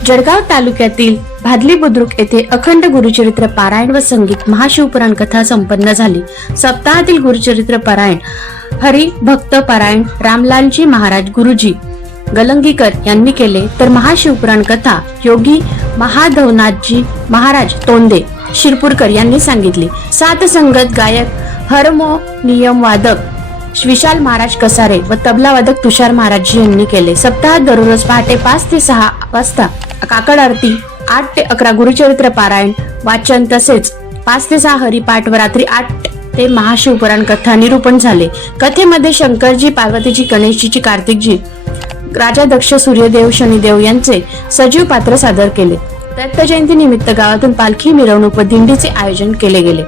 जळगाव तालुक्यातील भादली बुद्रुक येथे अखंड गुरुचरित्र पारायण व संगीत महाशिवपुराण कथा संपन्न झाली। सप्ताहातील गुरुचरित्र पारायण हरी भक्त पारायण रामलालजी महाराज गुरुजी गलंगीकर यांनी केले, तर महाशिवपुराण कथा योगी महाधवनाथजी महाराज तोंडे शिरपूरकर यांनी सांगितली। सात संगत गायक हार्मोनियम वादक विशाल महाराज कसारे व तबला वादक तुषार महाराज यांनी केले। सप्ताहात दररोज पहाटे 5 ते 6 वाजता काकड आरती, 8 ते 11 गुरुचरित्र पारायण वाचन तसेच 5 ते 6 हरिपाठ व रात्री 8 ते महाशिवपुराण कथा निरूपण झाले। कथेमध्ये शंकरजी, पार्वतीजी, गणेशजी, कार्तिकजी, राजा दक्ष, सूर्यदेव, शनिदेव यांचे सजीव पात्र सादर केले। दत्त जयंती निमित्त गावातून पालखी मिरवणूक व दिंडीचे आयोजन केले गेले।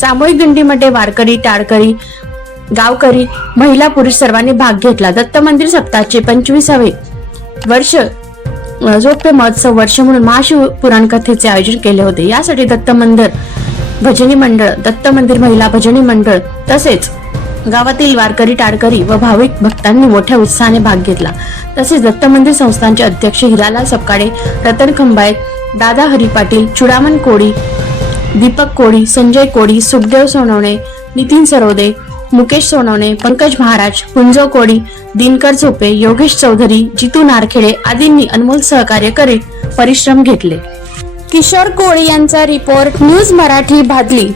सामूहिक दिंडीमध्ये वारकरी, टाळकरी, गावकरी, महिला, पुरुष सर्वांनी भाग घेतला। दत्त मंदिर सप्ताहाचे 25वे वर्ष जोडपे महोत्सव वर्ष म्हणून महाशिवपुराण कथेचे आयोजन केले होते। यासाठी दत्त मंदिर भजनी मंडळ, दत्त मंदिर महिला भजनी मंडळ तसेच गावातील वारकरी, टाळकरी व भाविक भक्तांनी मोठ्या उत्साहाने भाग घेतला। तसेच दत्त मंदिर संस्थानचे अध्यक्ष हिरालाल सपकाळे, रतन खंबाळे, दादा हरी पाटील, चुडामन कोळी, दीपक कोळी, संजय कोळी, सुखदेव सोनवणे, नितीन सरोदे, मुकेश सोनवणे, पंकज महाराज, कुंजो कोळी, दिनकर झोपे, योगेश चौधरी, जितू नारखेडे आदींनी अनमोल सहकार्य करीत परिश्रम घेतले। किशोर कोळी यांचा रिपोर्ट, न्यूज मराठी, भादली।